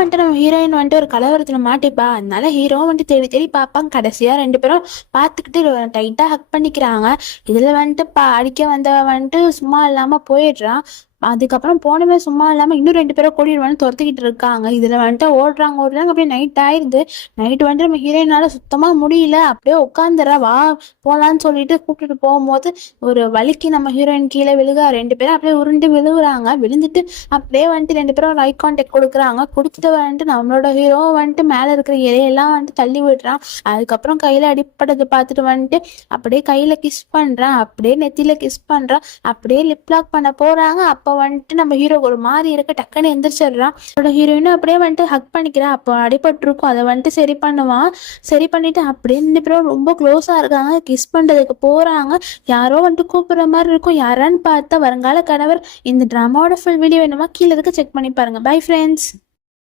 வந்துட்டு நம்ம ஹீரோயின் வந்துட்டு ஒரு கலவரத்துல மாட்டிப்பா. அதனால ஹீரோ வந்துட்டு தேடி தேடி பார்ப்பாங்க. கடைசியா ரெண்டு பேரும் பார்த்துக்கிட்டு டைட்டா ஹக் பண்ணிக்கிறாங்க. இதுல வந்துட்டு பா அடிக்க வந்தவன் வந்துட்டு சும்மா இல்லாம போயிடுறான். அதுக்கப்புறம் போனவே சும்மா இல்லாம இன்னும் ரெண்டு பேரும் கூட்டிட்டு வந்து துரத்திக்கிட்டு இருக்காங்க. இதுல வந்துட்டு ஓடுறாங்க ஓடுறாங்க. அப்படியே நைட் ஆயிருது. நைட் வந்துட்டு நம்ம ஹீரோயினால சுத்தமா முடியல. அப்படியே உட்காந்துறா வா போலான்னு சொல்லிட்டு கூப்பிட்டுட்டு போகும்போது ஒரு வலிக்கு நம்ம ஹீரோயின் கீழே விழுக. ரெண்டு பேரும் அப்படியே உருண்டு விழுகுறாங்க விழுந்துட்டு அப்படியே வந்துட்டு ரெண்டு பேரும் ஒரு ஐ கான்டாக்ட் கொடுக்குறாங்க. கொடுத்துட்டு வந்துட்டு நம்மளோட ஹீரோ வந்துட்டு மேலே இருக்கிற இலையெல்லாம் வந்துட்டு தள்ளி விடுறான். அதுக்கப்புறம் கையில் அடிப்படது பார்த்துட்டு வந்துட்டு அப்படியே கையில் கிஸ் பண்ணுறான் அப்படியே நெத்தியில் கிஸ் பண்ணுறான் அப்படியே லிப் லாக் பண்ண போகிறாங்க அப்போ வந்துட்டு நம்ம ஹீரோ ஒரு மாதிரி இருக்க டக்குன்னு எந்திரிச்சிடுறான். அவரோட ஹீரோயினும் அப்படியே வந்துட்டு ஹக் பண்ணிக்கிறான். அப்போ அடிபட்டிருக்கும். அதை வந்துட்டு சரி பண்ணுவான். சரி பண்ணிட்டு அப்படியே ரெண்டு பேரும் ரொம்ப க்ளோஸாக இருக்காங்க. கிஸ் பண்ணுறதுக்கு போகிறாங்க யாரோ வந்துட்டு கூப்பிடுற மாதிரி இருக்கும். யாரான்னு பார்த்தா வருங்கால கணவர் இந்த ட்ராமாவோட ஃபுல் வீடியோ வேணுமா கீழே இருக்க. செக் பண்ணி பாருங்க. Bye friends